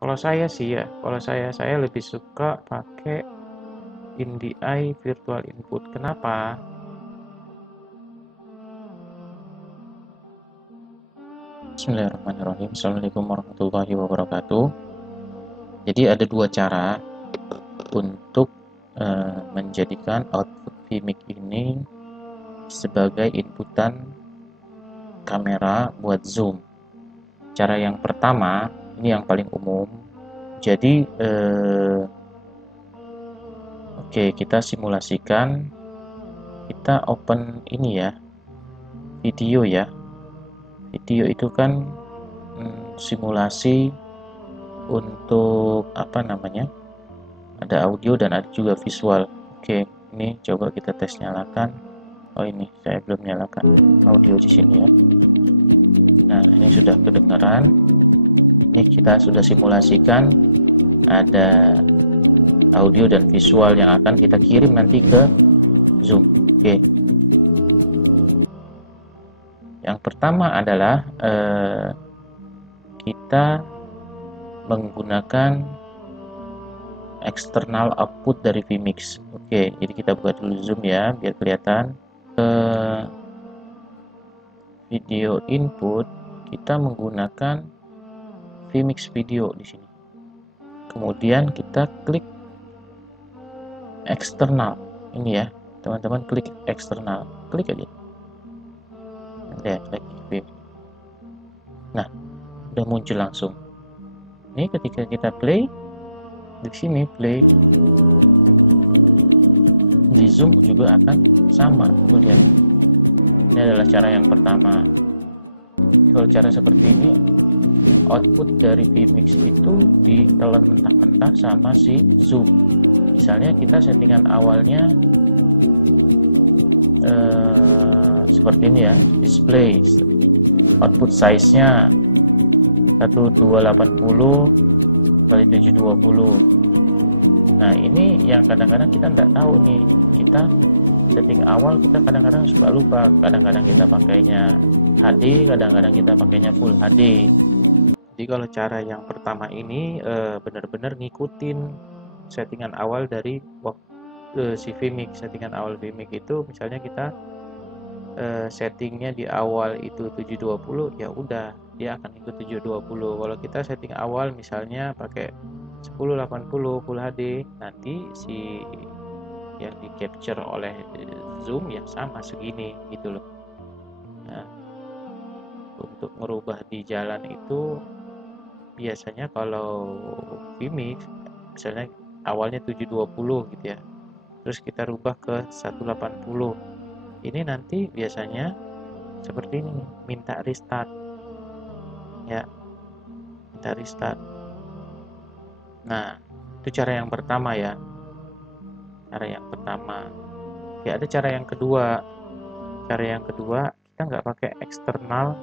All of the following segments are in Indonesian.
Kalau saya sih ya, kalau saya lebih suka pakai NDI Virtual Input. Kenapa? Bismillahirrahmanirrahim. Assalamualaikum warahmatullahi wabarakatuh. Jadi ada dua cara untuk menjadikan output Vmic ini sebagai inputan kamera buat zoom. Cara yang pertama, ini yang paling umum. Jadi oke, kita simulasikan, kita open ini ya, video ya. Video itu kan simulasi untuk apa namanya? Ada audio dan ada juga visual. Oke, ini coba kita tes nyalakan. Oh, ini saya belum nyalakan audio di sini ya. Nah, ini sudah kedengaran. Ini kita sudah simulasikan ada audio dan visual yang akan kita kirim nanti ke Zoom. Oke. Yang pertama adalah kita menggunakan external output dari Vmix. Oke, jadi kita buka dulu Zoom ya biar kelihatan. Video input kita menggunakan Vmix video di sini. Kemudian kita klik eksternal. Ini ya, teman-teman klik eksternal. Klik aja. Ya, klik Vmix. Nah, udah muncul langsung. Ini ketika kita play di sini play di Zoom juga akan sama. Kemudian ini adalah cara yang pertama. Kalau cara seperti ini, output dari Vmix itu ditelan mentah-mentah sama si Zoom. Misalnya kita settingan awalnya seperti ini ya, display output size-nya 1280 kali 720. Nah, ini yang kadang-kadang kita nggak tahu nih. Kita setting awal kita kadang-kadang suka lupa. Kadang-kadang kita pakainya HD, kadang-kadang kita pakainya Full HD. Jadi kalau cara yang pertama ini benar-benar ngikutin settingan awal dari si Vmix. Settingan awal Vmix itu misalnya kita settingnya di awal itu 720, ya udah dia akan ikut 720. Kalau kita setting awal misalnya pakai 1080 Full HD, nanti si yang di capture oleh Zoom ya sama segini gitu loh. Nah, untuk merubah di jalan itu biasanya kalau Vmix misalnya awalnya 720 gitu ya, terus kita rubah ke 180, ini nanti biasanya seperti ini, minta restart ya, minta restart. Nah, itu cara yang pertama ya, cara yang pertama ya. Ada cara yang kedua. Cara yang kedua, kita nggak pakai eksternal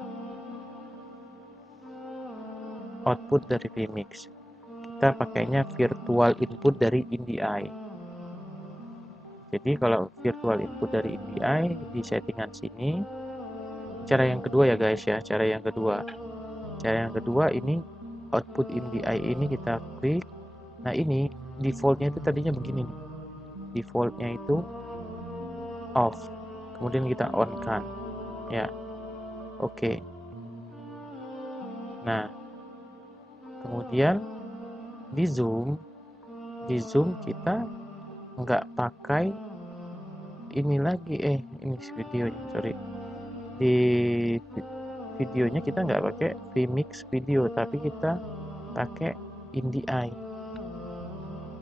output dari Vmix, kita pakainya virtual input dari NDI. Jadi kalau virtual input dari NDI di settingan sini, cara yang kedua ya guys ya, cara yang kedua ini output NDI ini kita klik. Nah, ini defaultnya itu tadinya begini nih, defaultnya itu off, kemudian kita on kan ya. Oke. Nah, kemudian di Zoom kita nggak pakai ini lagi, ini videonya, sorry, di videonya kita nggak pakai Vmix video, tapi kita pakai NDI,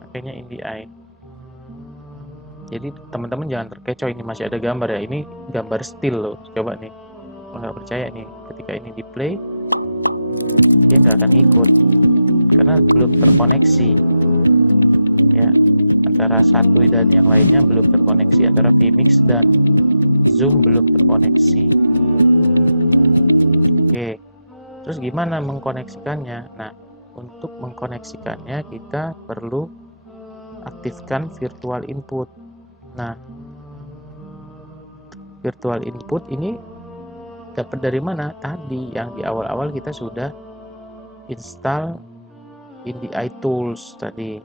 pakainya NDI. Jadi teman-teman jangan terkecoh, ini masih ada gambar ya, ini gambar still loh. Coba nih, kalau nggak percaya nih, ketika ini di play dia nggak akan ikut karena belum terkoneksi ya, antara satu dan yang lainnya belum terkoneksi, antara Vmix dan Zoom belum terkoneksi. Oke, terus gimana mengkoneksikannya? Nah, untuk mengkoneksikannya kita perlu aktifkan virtual input. Nah, virtual input ini dapat dari mana? Tadi yang di awal-awal kita sudah install InDI Tools tadi.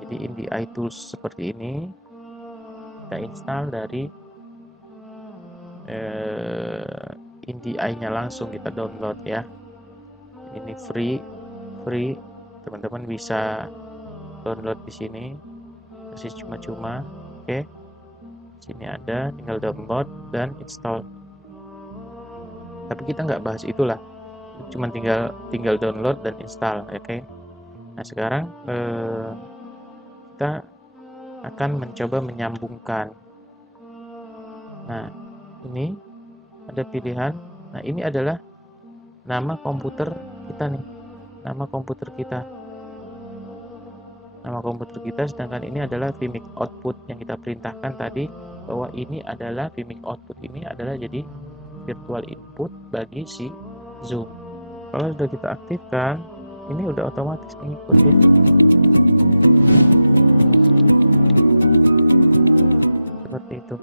Jadi InDI Tools seperti ini kita install dari InDI-nya langsung kita download ya. Ini free, teman-teman bisa download di sini, masih cuma-cuma. Oke, sini ada, tinggal download dan install. Tapi kita nggak bahas itulah, cuma tinggal download dan install. Oke. Nah sekarang kita akan mencoba menyambungkan. Nah ini ada pilihan. Nah ini adalah nama komputer kita nih, nama komputer kita, sedangkan ini adalah vMix output yang kita perintahkan tadi, bahwa ini adalah vMix output, ini adalah jadi virtual input bagi si Zoom. Kalau sudah kita aktifkan, ini udah otomatis mengikuti. Seperti itu.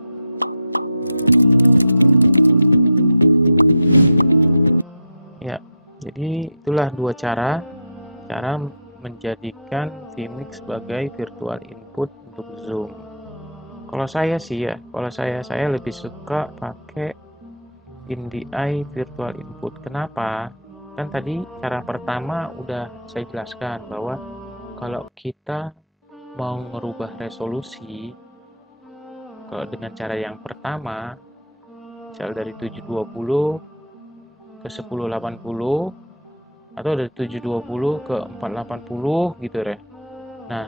Ya, jadi itulah dua cara menjadikan vMix sebagai virtual input untuk Zoom. Kalau saya sih ya, saya lebih suka pakai InDI virtual input. Kenapa? Kan tadi cara pertama udah saya jelaskan bahwa kalau kita mau merubah resolusi, kalau dengan cara yang pertama, misal dari 720 ke 1080 atau dari 720 ke 480 gitu ya. Nah,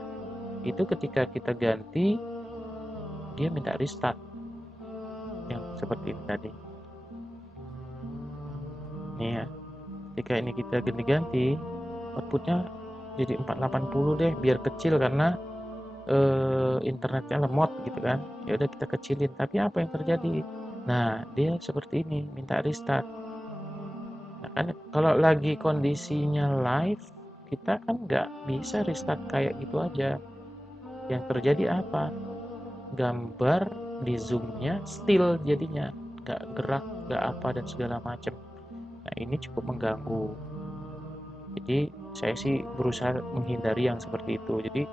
itu ketika kita ganti, dia minta restart yang seperti ini tadi. Nih ya, ketika ini kita ganti-ganti, outputnya jadi 480 deh, biar kecil karena internetnya lemot gitu kan. Ya udah kita kecilin, tapi apa yang terjadi? Nah, dia seperti ini, minta restart. Nah, kan kalau lagi kondisinya live, kita kan nggak bisa restart kayak gitu aja. Yang terjadi apa? Gambar di zoom-nya still jadinya, nggak gerak, nggak apa dan segala macam. Nah, ini cukup mengganggu. Jadi saya sih berusaha menghindari yang seperti itu. Jadi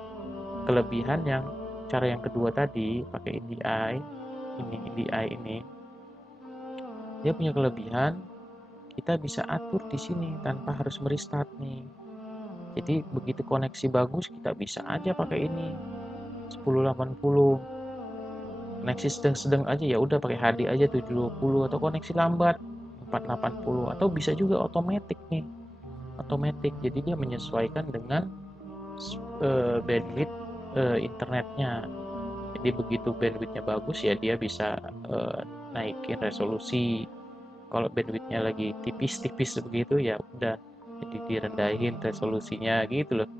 kelebihan yang cara yang kedua tadi pakai InDI ini, dia punya kelebihan, kita bisa atur di sini tanpa harus merestart nih. Jadi begitu koneksi bagus, kita bisa aja pakai ini 1080. Koneksi sedang aja ya udah pakai HD aja 720, atau koneksi lambat 480, atau bisa juga otomatis nih. Otomatis, jadi dia menyesuaikan dengan bandwidth internetnya. Jadi begitu bandwidthnya bagus ya dia bisa naikin resolusi. Kalau bandwidthnya lagi tipis-tipis begitu ya udah jadi direndahin resolusinya gitu loh.